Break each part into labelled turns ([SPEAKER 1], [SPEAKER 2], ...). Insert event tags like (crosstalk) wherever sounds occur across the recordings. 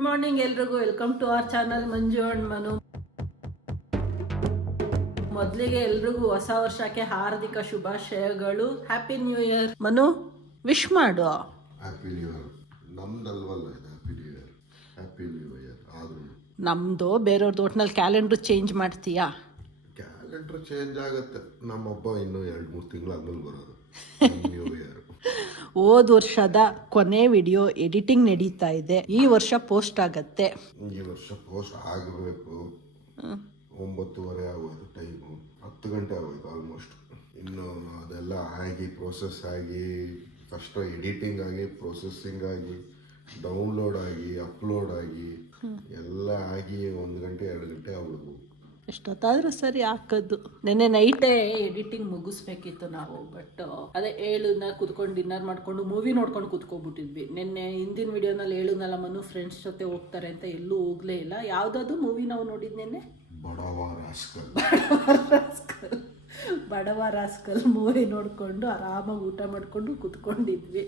[SPEAKER 1] Good morning ಎಲ್ರಿಗೂ. Welcome to our channel Manju and Manu ಮೊದಲಿಗೆ ಎಲ್ರಿಗೂ ಹೊಸ ವರ್ಷಕ್ಕೆ ಹಾರ್ದಿಕ ಶುಭಾಶಯಗಳು. Happy new year Manu wish ಮಾಡು.
[SPEAKER 2] ಹ್ಯಾಪಿ ನ್ಯೂ ಇಯರ್ ನಮ್ದಲ್ವಲ್ಲ ಇದು happy new year happy new year ಆದ್ರೂ
[SPEAKER 1] ನಮ್ದು ಬೇರೆಯವ್ರದ್ದು ಒಟ್ನಲ್ಲಿ ಕ್ಯಾಲೆಂಡ್ರ್ ಚೇಂಜ್ ಮಾಡ್ತೀಯಾ?
[SPEAKER 2] ಕ್ಯಾಲೆಂಡರ್ ಚೇಂಜ್ ಆಗುತ್ತೆ. ನಮ್ಮ ಹಬ್ಬ ಇನ್ನೂ ಎರಡು ಮೂರು ತಿಂಗಳು ಆದ್ಮೇಲೆ ಬರೋದು. (laughs) ನ್ಯೂ ಇಯರ್
[SPEAKER 1] ಹೋದ ವರ್ಷದ ಕೊನೆ ವಿಡಿಯೋ ಎಡಿಟಿಂಗ್ ನಡೀತಾ ಇದೆ. ಈ ವರ್ಷ ಪೋಸ್ಟ್ ಆಗತ್ತೆ.
[SPEAKER 2] ಈ ವರ್ಷ ಪೋಸ್ಟ್ ಆಗಬೇಕು. ಒಂಬತ್ತುವರೆ ಆಗೋದು ಟೈಮು ಹತ್ತು ಗಂಟೆ ಆಗೋಯ್ತು ಆಲ್ಮೋಸ್ಟ್ ಇನ್ನು ಅದೆಲ್ಲ ಆಗಿ ಪ್ರೋಸೆಸ್ ಆಗಿ ಫಸ್ಟ್ ಎಡಿಟಿಂಗ್ ಆಗಿ ಪ್ರೋಸೆಸಿಂಗ್ ಆಗಿ ಡೌನ್ಲೋಡ್ ಆಗಿ ಅಪ್ಲೋಡ್ ಆಗಿ ಎಲ್ಲ ಆಗಿ ಒಂದು ಗಂಟೆ ಎರಡು ಗಂಟೆ ಆಗ್ಬಿಡ್ಬೋದು.
[SPEAKER 1] ಎಷ್ಟೊತ್ತಾದ್ರೂ ಸರಿ ಹಾಕದ್ದು. ನೆನ್ನೆ ನೈಟೇ ಎಡಿಟಿಂಗ್ ಮುಗಿಸ್ಬೇಕಿತ್ತು ನಾವು ಬಟ್ ಅದೇ ಏಳುನ ಕುತ್ಕೊಂಡು ಡಿನ್ನರ್ ಮಾಡ್ಕೊಂಡು ಮೂವಿ ನೋಡ್ಕೊಂಡು ಕುತ್ಕೊಂಡ್ಬಿಟ್ಟಿದ್ವಿ. ನಿನ್ನೆ ಹಿಂದಿನ ವಿಡಿಯೋನಲ್ಲಿ ಏಳುನಲ್ಲ ಮನು ಫ್ರೆಂಡ್ಸ್ ಜೊತೆ ಹೋಗ್ತಾರೆ ಅಂತ ಎಲ್ಲೂ ಹೋಗ್ಲೇ ಇಲ್ಲ. ಯಾವುದಾದ್ರು ಮೂವಿ ನಾವು ನೋಡಿದ್ ನಿನ್ನೆ? (laughs)
[SPEAKER 2] ಬಡವ ರಾಸ್ಕಲ್
[SPEAKER 1] ಮೂವಿ ನೋಡಿಕೊಂಡು ಆರಾಮಾಗಿ ಊಟ ಮಾಡಿಕೊಂಡು ಕುತ್ಕೊಂಡಿದ್ವಿ.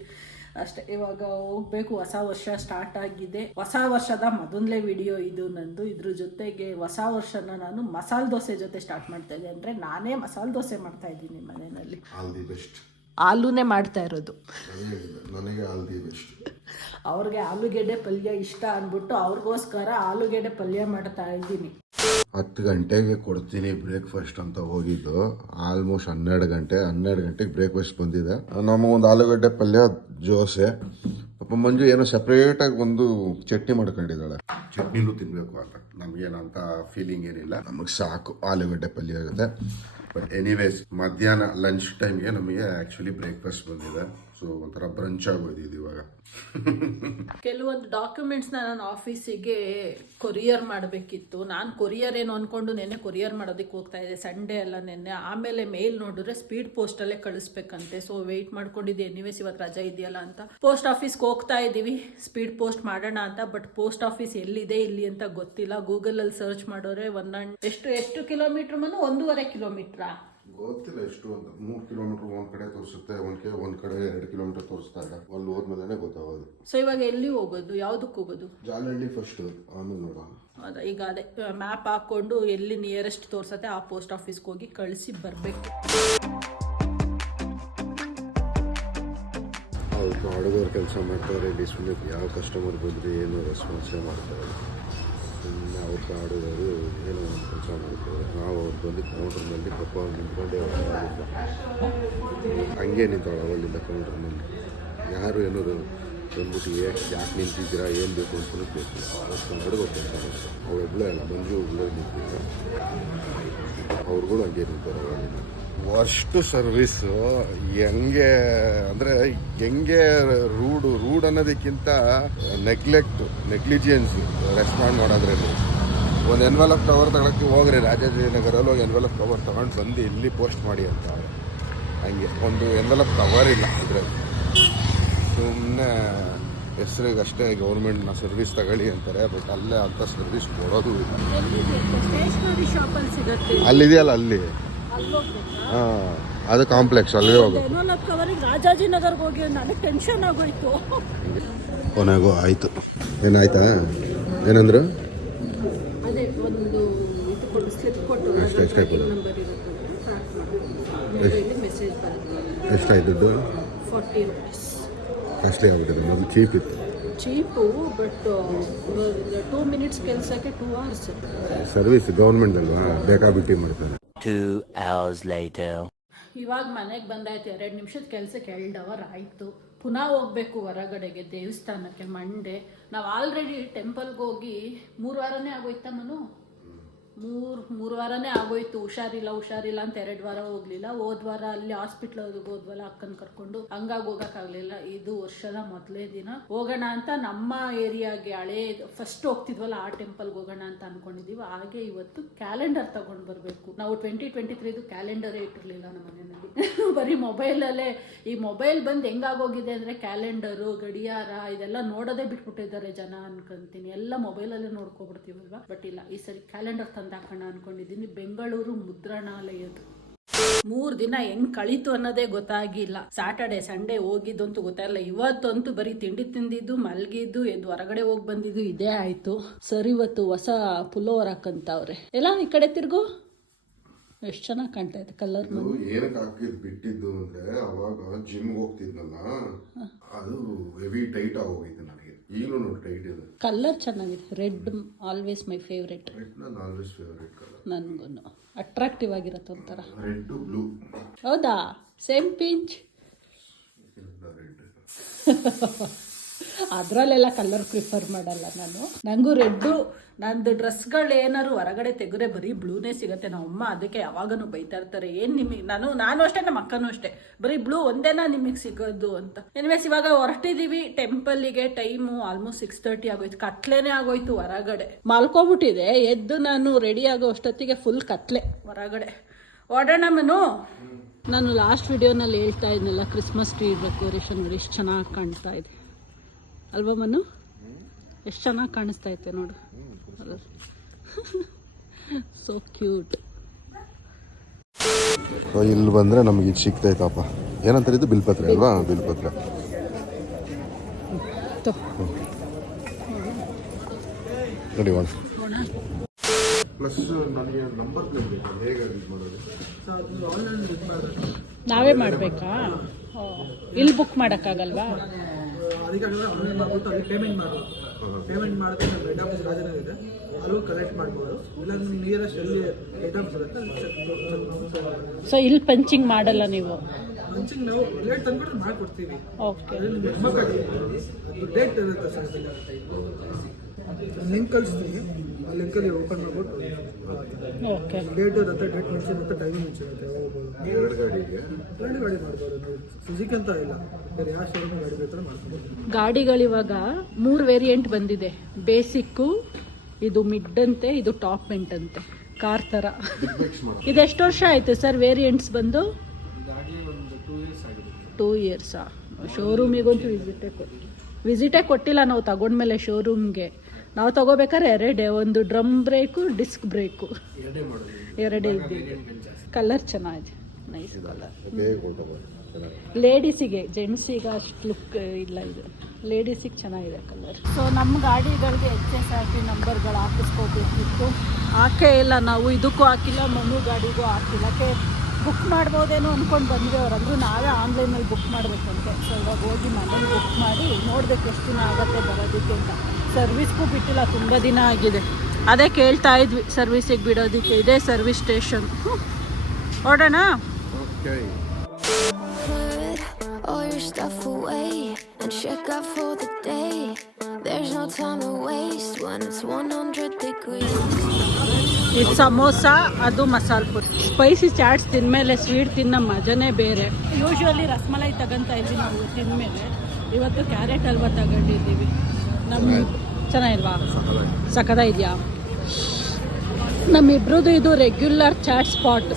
[SPEAKER 1] ಅಷ್ಟೇ ಇವಾಗ ಹೋಗ್ಬೇಕು. ಹೊಸ ವರ್ಷ ಸ್ಟಾರ್ಟ್ ಆಗಿದೆ. ಹೊಸ ವರ್ಷದ ಮೊದಲನೇ ವಿಡಿಯೋ ಇದು ನಂದು. ಇದ್ರ ಜೊತೆಗೆ ಹೊಸ ವರ್ಷನ ನಾನು ಮಸಾಲ ದೋಸೆ ಜೊತೆ ಸ್ಟಾರ್ಟ್ ಮಾಡ್ತಾ ಇದ್ದೆ. ಅಂದರೆ ನಾನೇ ಮಸಾಲ ದೋಸೆ ಮಾಡ್ತಾ ಇದ್ದೀನಿ ಮನೆಯಲ್ಲಿ.
[SPEAKER 2] ಆಲ್ ದಿ ಬೆಸ್ಟ್
[SPEAKER 1] ಆಲೂನೇ ಮಾಡ್ತಾ ಇರೋದು.
[SPEAKER 2] ನನಗೆ ಆಲ್ ದಿ ಬೆಸ್ಟ್
[SPEAKER 1] ಅವ್ರಿಗೆ ಆಲೂಗೆಡ್ಡೆ ಪಲ್ಯ ಇಷ್ಟ ಅಂದ್ಬಿಟ್ಟು ಅವ್ರಿಗೋಸ್ಕರ ಆಲೂಗೆಡ್ಡೆ ಪಲ್ಯ ಮಾಡ್ತಾ ಇದ್ದೀನಿ.
[SPEAKER 2] ಹತ್ತು ಗಂಟೆಗೆ ಕೊಡ್ತೀನಿ ಬ್ರೇಕ್ಫಾಸ್ಟ್ ಅಂತ ಹೋಗಿದ್ದು. ಆಲ್ಮೋಸ್ಟ್ ಹನ್ನೆರಡು ಗಂಟೆ, ಹನ್ನೆರಡು ಗಂಟೆಗೆ ಬ್ರೇಕ್ಫಾಸ್ಟ್ ಬಂದಿದೆ. ನಮಗೊಂದು ಆಲೂಗಡ್ಡೆ ಪಲ್ಯ, ದೋಸೆ. ಪಾಪ ಮಂಜು ಏನೋ ಸಪ್ರೇಟಾಗಿ ಒಂದು ಚಟ್ನಿ ಮಾಡ್ಕೊಂಡಿದ್ದಾಳೆ. ಚಟ್ನಿನೂ ತಿನ್ನಬೇಕು ಅಂತ. ನಮಗೇನಂತ ಫೀಲಿಂಗ್ ಏನಿಲ್ಲ. ನಮಗೆ ಸಾಕು ಆಲೂಗಡ್ಡೆ ಪಲ್ಯ ಆಗುತ್ತೆ. ಬಟ್ ಎನಿವೇಸ್ ಮಧ್ಯಾಹ್ನ ಲಂಚ್ ಟೈಮ್ಗೆ ನಮಗೆ ಆ್ಯಕ್ಚುಲಿ ಬ್ರೇಕ್ಫಾಸ್ಟ್ ಬಂದಿದೆ. ಸೊ ಒಂಥರ ಬ್ರಂಚ್ ಆಗೋದಿದೆ ಇವಾಗ.
[SPEAKER 1] ಕೆಲವೊಂದು ನ ನಾನು ಆಫೀಸಿಗೆ ಕೊರಿಯರ್ ಮಾಡಬೇಕಿತ್ತು. ನಾನು ಕೊರಿಯರ್ ಏನು ಅನ್ಕೊಂಡು ನೆನ್ನೆ ಕೊರಿಯರ್ ಮಾಡೋದಕ್ಕೆ ಹೋಗ್ತಾ ಇದ್ದೆ. ಸಂಡೇ ಎಲ್ಲ ನೆನ್ನೆ. ಆಮೇಲೆ ಮೇಲ್ ನೋಡಿದ್ರೆ ಸ್ಪೀಡ್ ಪೋಸ್ಟಲ್ಲೇ ಕಳಿಸ್ಬೇಕಂತೆ. ಸೊ ವೆಯ್ಟ್ ಮಾಡ್ಕೊಂಡಿದ್ದೆ. ಎನಿವೇಸ್ ಇವತ್ತು ರಜಾ ಇದೆಯಲ್ಲ ಅಂತ. ಪೋಸ್ಟ್ ಆಫೀಸ್ಗೆ ಹೋಗ್ತಾ ಇದ್ದೀವಿ. ಸ್ಪೀಡ್ ಪೋಸ್ಟ್ ಮಾಡೋಣ ಅಂತ. ಬಟ್ ಪೋಸ್ಟ್ ಆಫೀಸ್ ಎಲ್ಲಿದೆ, ಇಲ್ಲಿ ಅಂತ ಗೊತ್ತಿಲ್ಲ. ಗೂಗಲಲ್ಲಿ ಸರ್ಚ್ ಮಾಡೋರೆ ಒಂದ್ ಎಷ್ಟು ಎಷ್ಟು ಕಿಲೋಮೀಟರ್ ಮನು? ಒಂದೂವರೆ ಕಿಲೋಮೀಟ್ರಾ
[SPEAKER 2] ಗೊತ್ತಿಲ್ಲ ಎಷ್ಟು ಅಂತ. ಮೂರು ಕಿಲೋಮೀಟರ್ ಒಂದ್ ಕಡೆ ತೋರಿಸುತ್ತೆ ಒಂದ್ ಕೆ ಒಂದ್ ಕಡೆ ಎರಡು ಕಿಲೋಮೀಟರ್ ತೋರಿಸ್ತಾ ಇಲ್ಲ. ಅಲ್ಲಿ ಹೋದ್ಮೇಲೆ ಗೊತ್ತಾಗೋದು.
[SPEAKER 1] ಸೊ ಇವಾಗ ಎಲ್ಲಿ ಹೋಗೋದು? ಯಾವ್ದಕ್ಕೆ ಹೋಗೋದು?
[SPEAKER 2] ಜಾಲಹಳ್ಳಿ ಫಸ್ಟ್ ಆಮೇಲೆ ನೋಡೋಣ.
[SPEAKER 1] ಈಗ ಅದೇ ಮ್ಯಾಪ್ ಹಾಕೊಂಡು ಎಲ್ಲಿ ನಿಯರೆಸ್ಟ್ ತೋರ್ಸತ್ತೆ ಆ ಪೋಸ್ಟ್ ಆಫೀಸ್ಗೆ ಹೋಗಿ ಕಳಿಸಿ ಬರಬೇಕು.
[SPEAKER 2] ಅವ್ರು ಹುಡುಗರು ಕೆಲಸ ಮಾಡ್ತಾರೆ ಇಲ್ಲಿ ಸುಮ್ಮನೆ ಯಾವ ಕಸ್ಟಮರ್ ಬಂದರೆ ಏನು ರೆಸ್ಪಾನ್ಸೇ ಮಾಡ್ತಾರೆ. ಸುಮ್ಮನೆ ಅವ್ರ ಕಾಡುಗರು ಏನೋ ಒಂದು ಕೆಲಸ ಮಾಡ್ತಾರೆ. ನಾವು ಅವ್ರು ಬಂದು ಕೌಂಟ್ರ್ನಲ್ಲಿ ಪಪ್ಪ ನಿಂತ್ಕೊಂಡೇ. ಹಂಗೆ ನಿಂತಾಳೆ ಅವಳಿಂದ ಕೌಂಟ್ರ್ನಲ್ಲಿ ಯಾರು ಏನೋ ಬಂದ್ಬಿಟ್ಟು ಯಾಕೆ ನಿಂತಿದ್ದೀರಾ, ಏನು ಬೇಕು ಅಂತ ಬೇಕು ಅವತ್ತು ಹುಡುಗ ಕೆಲಸ ಅಲ್ಲ, ಮಂಜು ಒಬ್ಳೆ ನಿಂತಿದ್ದ. ಅವ್ರುಗಳು ಹಂಗೆ ನಿಂತಾರೆ ಅವಳಿಂದ. ಅಷ್ಟು ಸರ್ವಿಸು, ಹೆಂಗೆ, ಅಂದರೆ ಹೆಂಗೆ ರೂಡು, ರೂಡ್ ಅನ್ನೋದಕ್ಕಿಂತ ನೆಗ್ಲೆಕ್ಟ್ ನೆಗ್ಲಿಜಿಯನ್ಸು ರೆಸ್ಪಾಂಡ್ ಮಾಡೋದ್ರಲ್ಲಿ. ಒಂದು ಎನ್ವೆಲಪ್ ಕವರ್ ತಗೊಳಕ್ಕೆ ಹೋಗ್ರಿ. ರಾಜಾಜಿನಗರಲ್ಲಿ ಹೋಗಿ ಎನ್ವೆಲಪ್ ಕವರ್ ತಗೊಂಡು ಬಂದು ಇಲ್ಲಿ ಪೋಸ್ಟ್ ಮಾಡಿ ಅಂತ ಹಂಗೆ ಒಂದು ಎನ್ವೆಲಪ್ ಕವರ್ ಇಲ್ಲ ಇದರಲ್ಲಿ. ಸುಮ್ಮನೆ ಹೆಸರಿಗಷ್ಟೇ ಗೌರ್ಮೆಂಟ್ನ ಸರ್ವಿಸ್ ತಗೊಳ್ಳಿ ಅಂತಾರೆ. ಬಟ್ ಅಲ್ಲೇ ಅಂಥ ಸರ್ವಿಸ್ ಕೊಡೋದು ಇಲ್ಲ. ಅಲ್ಲಿದೆಯಲ್ಲ ಅಲ್ಲಿ. ಹಾಂ ಅದು ಕಾಂಪ್ಲೆಕ್ಸ್ ಅಲ್ಲಿಗೆ ಹೋಗೋದು.
[SPEAKER 1] ರಾಜಾಜಿ ರಾಜಾಜಿನಗರ್ಗೆ ಹೋಗಿ ನನಗೆ ಟೆನ್ಷನ್ ಆಗೋಯ್ತು.
[SPEAKER 2] ಕೊನೆಗೂ ಆಯಿತು. ಏನಾಯ್ತಾ? ಏನಂದ್ರು
[SPEAKER 1] ಅದೇ ಒಂದು ಇದು ಕೊಟ್ಟು ಸ್ಲಿಪ್ ಕೊಟ್ಟು
[SPEAKER 2] ಅಷ್ಟೇ, ಅಷ್ಟೇ ಕೊಡು.
[SPEAKER 1] ನಂಬರ್ ಇರುತ್ತೆ ಟ್ರ್ಯಾಕ್ ಮಾಡೋದು ಮೆಸೇಜ್ ಬರುತ್ತೆ
[SPEAKER 2] ಎಷ್ಟಾಯ್ತು ದುಡ್ಡು?
[SPEAKER 1] ಫಾರ್ಟಿ ರುಪೀಸ್
[SPEAKER 2] ಅಷ್ಟೇ ಆಗ್ಬಿಟ್ಟಿದೆ ಮೊದಲು ಚೀಪ್ ಇತ್ತು.
[SPEAKER 1] ಚೀಪು ಬಟ್ ಟೂ ಮಿನಿಟ್ಸ್ ಕೆಲಸಕ್ಕೆ ಟೂ ಅವರ್ಸ್
[SPEAKER 2] ಸರ್ವಿಸ್ ಗೌರ್ಮೆಂಟ್ ಅಲ್ವಾ ಬೇಕಾಬಿಟ್ಟಿ ಮಾಡ್ತಾರೆ.
[SPEAKER 3] ಟೂ ಅವರ್ಸ್ ಲೇಟರ್
[SPEAKER 1] ಇವಾಗ ಮನೆಗೆ ಬಂದಾಯ್ತು ಎರಡು ನಿಮಿಷದ ಕೆಲಸಕ್ಕೆ ಎರಡು ಅವರ್ ಆಯಿತು. ಪುನಃ ಹೋಗ್ಬೇಕು ಹೊರಗಡೆಗೆ ದೇವಸ್ಥಾನಕ್ಕೆ ಮಂಡೆ ನಾವು ಆಲ್ರೆಡಿ ಟೆಂಪಲ್ಗೆ ಹೋಗಿ ಮೂರು ವಾರನೇ ಆಗೋಯ್ತಾ ಮನು? ಮೂರು ಮೂರು ವಾರನೇ ಆಗೋಯ್ತು, ಹುಷಾರಿಲ್ಲ ಹುಷಾರಿಲ್ಲ ಅಂತ ಎರಡು ವಾರ ಹೋಗ್ಲಿಲ್ಲ. ಹೋದ್ ವಾರ ಅಲ್ಲಿ ಹಾಸ್ಪಿಟ್ಲ್ ಹೋದ್ವಲ್ಲ, ಅಕ್ಕನ ಕರ್ಕೊಂಡು. ಹಂಗಾಗಿ ಹೋಗಕ್ಕಾಗ್ಲಿಲ್ಲ ಇದು ವರ್ಷದ ಮೊದಲೇ ದಿನ. ಹೋಗೋಣ ಅಂತ ನಮ್ಮ ಏರಿಯಾಗೆ ಹಳೆ ಫಸ್ಟ್ ಹೋಗ್ತಿದ್ವಲ್ಲ, ಆ ಟೆಂಪಲ್ಗೆ ಹೋಗೋಣ ಅಂತ ಅನ್ಕೊಂಡಿದೀವಿ ಹಾಗೆ ಇವತ್ತು ಕ್ಯಾಲೆಂಡರ್ ತಗೊಂಡ್ ಬರಬೇಕು. ನಾವು ಟ್ವೆಂಟಿ ಟ್ವೆಂಟಿ ತ್ರೀದು ಕ್ಯಾಲೆಂಡರೇ ಇಟ್ಟಿರಲಿಲ್ಲ ನಮ್ಮ ಮನೆಯಲ್ಲಿ. (laughs) ಬರೀ ಮೊಬೈಲಲ್ಲೇ ಈ ಮೊಬೈಲ್ ಬಂದು ಹೆಂಗಾಗೋಗಿದೆ ಅಂದ್ರೆ ಕ್ಯಾಲೆಂಡರು ಗಡಿಯಾರ ಇದೆಲ್ಲ ನೋಡೋದೇ ಬಿಟ್ಬಿಟ್ಟಿದ್ದಾರೆ ಜನ ಅನ್ಕೊಂತೀನಿ. ಎಲ್ಲ ಮೊಬೈಲಲ್ಲೇ ನೋಡ್ಕೊಬಿಡ್ತೀವಲ್ವಾ? ಬಟ್ ಇಲ್ಲ, ಈ ಸರಿ ಕ್ಯಾಲೆಂಡರ್ ತಂದಾಕೋಣ ಹಾಕೋಣ ಅನ್ಕೊಂಡಿದ್ದೀನಿ ಬೆಂಗಳೂರು ಮುದ್ರಣಾಲಯದ್ದು. ಮೂರು ದಿನ ಹೆಂಗ್ ಕಳೀತು ಅನ್ನೋದೇ ಗೊತ್ತಾಗಿಲ್ಲ. ಸಾಟರ್ಡೆ ಸಂಡೇ ಹೋಗಿದ್ದಂತೂ ಗೊತ್ತಾಗಿಲ್ಲ ಇವತ್ತಂತೂ ಬರೀ ತಿಂಡಿ ತಿಂದಿದ್ದು ಮಲ್ಗಿದ್ದು ಎದ್ದು ಹೊರಗಡೆ ಹೋಗಿ ಬಂದಿದ್ದು ಇದೇ ಆಯ್ತು. ಸರಿ ಇವತ್ತು ಹೊಸ ಪುಲ್ಲೋವರ್ ಹಾಕಂತವ್ರೆ. ಎಲ್ಲ ಈ ಕಡೆ ತಿರ್ಗು? ಎಷ್ಟು ಚೆನ್ನಾಗಿ ಕಾಣ್ತಾ ಇದೆ ಕಲರ್
[SPEAKER 2] ಏನಕ್ಕೆ ಹಾಕಿದ್ ಬಿಟ್ಟಿದ್ದು ಅಂದ್ರೆ ಅವಾಗ ಜಿಮ್ ಹೋಗ್ತಿದ್ನಲ್ಲ ಅದು ಹೆವಿ ಟೈಟ್ ಆಗೋಗಿತ್ತು ನನಗೆ. ಈಗಲೂ ನೋಡಿ ಟೈಟ್ ಇದೆ.
[SPEAKER 1] ಕಲರ್ ಚೆನ್ನಾಗಿದೆ. Red always my favourite
[SPEAKER 2] red ನನ್ನ ಆಲ್ವೇಸ್ ಫೇವ್ರೆಟ್ ಕಲರ್
[SPEAKER 1] ನನಗೂ ಅಟ್ರಾಕ್ಟಿವ್ ಆಗಿರತ್ತೆ ಒಂಥರ.
[SPEAKER 2] ರೆಡ್ ಬ್ಲೂ
[SPEAKER 1] ಹೌದಾ? ಸೇಮ್ ಪಿಂಚ್
[SPEAKER 2] ರೆಡ್
[SPEAKER 1] ಅದರಲ್ಲೆಲ್ಲ ಕಲರ್ ಪ್ರಿಫರ್ ಮಾಡಲ್ಲ ನಾನು. ನನಗೂ ರೆಡ್ಡು ನಂದು ಡ್ರೆಸ್ಗಳು ಏನಾದ್ರು ಹೊರಗಡೆ ತೆಗೆದ್ರೆ ಬರೀ ಬ್ಲೂನೇ ಸಿಗುತ್ತೆ. ನಮ್ಮ ಅಮ್ಮ ಅದಕ್ಕೆ ಯಾವಾಗನೂ ಬೈತಾ ಇರ್ತಾರೆ. ಏನು ನಿಮಗೆ ನಾನು ನಾನು ಅಷ್ಟೇ ನಮ್ಮ ಅಕ್ಕನೂ ಅಷ್ಟೇ. ಬರೀ ಬ್ಲೂ ಒಂದೇನಾ ನಿಮಗೆ ಸಿಗೋದು ಅಂತ. ಎನ್ವೇಸ್ ಇವಾಗ ಹೊರಟಿದ್ದೀವಿ ಟೆಂಪಲ್ಲಿಗೆ ಟೈಮು ಆಲ್ಮೋಸ್ಟ್ ಸಿಕ್ಸ್ ತರ್ಟಿ ಆಗೋಯ್ತು. ಕತ್ಲೇನೆ ಆಗೋಯ್ತು ಹೊರಗಡೆ. ಮಲ್ಕೊಬಿಟ್ಟಿದೆ. ಎದ್ದು ನಾನು ರೆಡಿ ಆಗೋ ಅಷ್ಟೊತ್ತಿಗೆ ಫುಲ್ ಕತ್ಲೆ ಹೊರಗಡೆ. ಓಡೋಣ ಮನು. ನಾನು ಲಾಸ್ಟ್ ವಿಡಿಯೋನಲ್ಲಿ ಹೇಳ್ತಾ ಇದ್ನಲ್ಲ ಕ್ರಿಸ್ಮಸ್ ಟ್ರೀ ಡೆಕೋರೇಷನ್ ಎಷ್ಟು ಚೆನ್ನಾಗಿ ಕಾಣ್ತಾ ಇದೆ. ಅಲ್ವಾ ಮನು ಎಷ್ಟು ಚೆನ್ನಾಗಿ ಕಾಣಿಸ್ತಾ ಐತೆ ನೋಡು. ಸೊ ಕ್ಯೂಟ್
[SPEAKER 2] ಸೊ ಇಲ್ಲಿ ಬಂದ್ರೆ ನಮಗೆ ಇದು ಸಿಗ್ತೈತಪ್ಪ ಏನಂತಾರೆ ಇದು? ಬಿಲ್ಪತ್ರೆ ಅಲ್ವಾ? ಬಿಲ್ಪತ್ರೆ. ನೋಡಿ ಒನ್ ಪ್ಲಸ್ ನನಗೆ ನಂಬರ್ ಪ್ಲೇಟ್ ಬೇಕು ಹೇಗೆ ಇದು ಮಾಡೋದು?
[SPEAKER 1] ನಾವೇ ಮಾಡಬೇಕಾ? ಇಲ್ಲಿ ಬುಕ್ ಮಾಡೋಕ್ಕಾಗಲ್ವಾ?
[SPEAKER 4] ಅಂದ್ರೆ ಆನ್ಲೈನ್ ಮಾಡ್ಬಿಟ್ಟು ಅಲ್ಲಿ ಪೇಮೆಂಟ್ ಮಾಡ್ಬೋದು ಪೇಮೆಂಟ್ ಮಾಡಿದ್ರೆ ನಮ್ಮ ಹೆಡ್ ಆಫೀಸ್ ರಾಜನಗರ ಇದೆ. ಅಲ್ಲೂ ಕಲೆಕ್ಟ್ ಮಾಡ್ಬೋದು. ಇಲ್ಲ ನಿಮ್ಮ ನಿಯರೆಸ್ಟ್ ಎಲ್ಲಿ ಹೆಡ್ ಆಫೀಸ್ ಇರುತ್ತೆ ಅಲ್ಲಿ
[SPEAKER 1] ಸೊ ಇಲ್ಲಿ ಪಂಚಿಂಗ್ ಮಾಡಲ್ಲ ನೀವು?
[SPEAKER 4] ಪಂಚಿಂಗ್ ನಾವು ಲೇಟ್ ತಂದ್ಬಿಟ್ರೆ ಮಾಡ್ಕೊಡ್ತೀವಿ.
[SPEAKER 1] ಓಕೆ
[SPEAKER 4] ಅದ್ರಲ್ಲಿ ಅದು ಡೇಟ್ ಇರುತ್ತೆ ಸರ್. ಲಿಂಕ್ ಕಳಿಸ್ತೀವಿ ಲಿಂಕಲ್ಲಿ ಓಪನ್ ಮಾಡ್ಬಿಟ್ಟು
[SPEAKER 1] ಓಕೆ.
[SPEAKER 4] ಡೇಟ್ ಇರುತ್ತೆ ಡೇಟ್ ಮೆನ್ಷನ್ ಇರುತ್ತೆ ಟೈಮಿಂಗ್ ಮೆನ್ಷನ್ ಇರುತ್ತೆ
[SPEAKER 2] ಎರಡು ಗಾಡಿಗೆ?
[SPEAKER 4] ಎರಡು ಗಾಡಿ ಮಾಡ್ಬೋದು ಸುಜುಕಿ ಅಂತ ಇಲ್ಲ. ಬೇರೆ ಯಾವ ಶೋರೂಮ್ ಗಾಡಿ ಬೇಕಾದ್ರೆ ಮಾಡ್ಬೋದು.
[SPEAKER 1] ಗಾಡಿಗಳಿವಾಗ ಮೂರು ವೇರಿಯಂಟ್ ಬಂದಿದೆ. ಬೇಸಿಕ್ಕು ಇದು ಮಿಡ್ ಅಂತೆ ಇದು ಟಾಪ್ ಮೆಂಟ್ ಅಂತೆ. ಕಾರ್ ಥರ ಇದೆಷ್ಟು ವರ್ಷ ಆಯಿತು ಸರ್ ವೇರಿಯಂಟ್ಸ್ ಬಂದು? ಟೂ ಇಯರ್ಸಾ ಶೋರೂಮಿಗಂತೂ ವಿಸಿಟೇ ಕೊಟ್ಟು ವಿಸಿಟೇ ಕೊಟ್ಟಿಲ್ಲ ನಾವು ತಗೊಂಡ್ಮೇಲೆ ಶೋರೂಮ್ಗೆ ನಾವು ತಗೋಬೇಕಾದ್ರೆ ಎರಡೇ ಒಂದು ಡ್ರಮ್ ಬ್ರೇಕು ಡಿಸ್ಕ್ ಬ್ರೇಕು. ಎರಡೇ ಇದೆ ಕಲರ್ ಚೆನ್ನಾಗಿದೆ. ನೈಸ್ ಕಲರ್ ಲೇಡೀಸಿಗೆ ಜೆಂಟ್ಸಿಗೆ ಅಷ್ಟು ಲುಕ್ ಇಲ್ಲ ಇದು. ಲೇಡೀಸಿಗೆ ಚೆನ್ನಾಗಿದೆ ಕಲರ್ ಸೊ ನಮ್ಮ ಗಾಡಿಗಳಿಗೆ ಎಚ್ ಎಸ್ ಆರ್ ಟಿ ನಂಬರ್ಗಳು ಹಾಕಿಸ್ಕೋಬೇಕಿತ್ತು ಹಾಕೇ ಇಲ್ಲ ನಾವು ಇದಕ್ಕೂ ಹಾಕಿಲ್ಲ ಮನು ಗಾಡಿಗೂ ಹಾಕಿಲ್ಲ. ಯಾಕೆ ಬುಕ್ ಮಾಡ್ಬೋದೇನೋ ಅಂದ್ಕೊಂಡು ಬಂದ್ವಿ ಅವ್ರಂದ್ರು ನಾವೇ ಆನ್ಲೈನಲ್ಲಿ ಬುಕ್ ಮಾಡಬೇಕಂತೆ. ಸೊ ಇವಾಗ ಹೋಗಿ ಮನೇಲಿ ಬುಕ್ ಮಾಡಿ ನೋಡ್ಬೇಕು ಎಷ್ಟು ದಿನ ಆಗುತ್ತೆ ಬರೋದಕ್ಕೆ ಅಂತ. ಸರ್ವಿಸ್ಗೂ ಬಿಟ್ಟಿಲ್ಲ ತುಂಬ ದಿನ ಆಗಿದೆ. ಅದೇ ಕೇಳ್ತಾ ಇದ್ವಿ ಸರ್ವಿಸಿಗೆ ಬಿಡೋದಕ್ಕೆ ಇದೇ service station. ಓಡೋಣ
[SPEAKER 2] okay
[SPEAKER 5] Put all your stuff away and check out for the day. There's no time to waste 100 degrees.
[SPEAKER 1] ಇದು ಸಮೋಸ ಅದು ಮಸಾಲ ಪುರಿ ಸ್ಪೈಸಿ ಚಾಟ್ಸ್ ತಿಂದಮೇಲೆ ಸ್ವೀಟ್ ತಿನ್ನೋ ಮಜನೇ ಬೇರೆ. ಯೂಶ್ವಲಿ ರಸಮಲೈ ತಗೊಂತ ಇದ್ವಿ ನಾವು ತಿಂದಮೇಲೆ ಇವತ್ತು ಕ್ಯಾರೆಟ್ ಹಲ್ವಾ ತಗೊಂಡಿದ್ದೀವಿ. ನಮ್ಮ ಚೆನ್ನಾಗಿಲ್ವಾ? ಸಕದ ಇದೆಯಾ? ನಮ್ಮಿಬ್ರದ್ದು ಇದು ರೆಗ್ಯುಲರ್ ಚಾಟ್ ಸ್ಪಾಟ್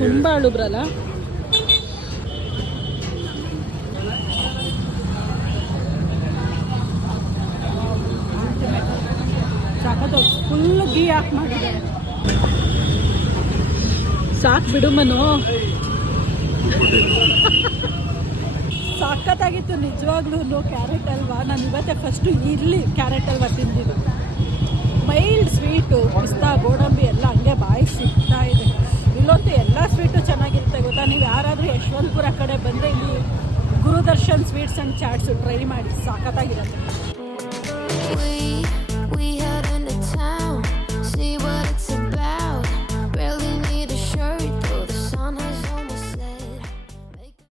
[SPEAKER 1] ತುಂಬ ಅಳುಬ್ರಲ್ಲ ಸಾಕತ್ತು ಫುಲ್ ಗೀ ಹಾಕಿ ಮಾಡಿದ್ದಾರೆ. ಸಾಕು ಬಿಡು ಮನು. ಸಾಕತ್ತಾಗಿತ್ತು ನಿಜವಾಗ್ಲೂ ಕ್ಯಾರೆಟ್ ಅಲ್ವಾ? ನಾನು ಇವತ್ತೆ ಫಸ್ಟು ಇಲ್ಲಿ ಕ್ಯಾರೆಟ್ ಅಲ್ವಾ ತಿಂದಿದ್ದು. ಮೈಲ್ಡ್ ಸ್ವೀಟು ಪಿಸ್ತಾ, ಗೋಡಂಬಿ ಎಲ್ಲ ಹಂಗೆ ಬಾಯಿ ಸಿಗ್ತಾ ಇದೆ. ಇಲ್ಲಂತೂ ಎಲ್ಲ ಸ್ವೀಟು ಚೆನ್ನಾಗಿರುತ್ತೆ ಗೊತ್ತಾ? ನೀವು ಯಾರಾದರೂ ಯಶವಂತಪುರ ಕಡೆ ಬಂದರೆ ಇಲ್ಲಿ Gurudarshan sweets and chaats try ಮಾಡಿ, ಸಾಕತ್ತಾಗಿರುತ್ತೆ.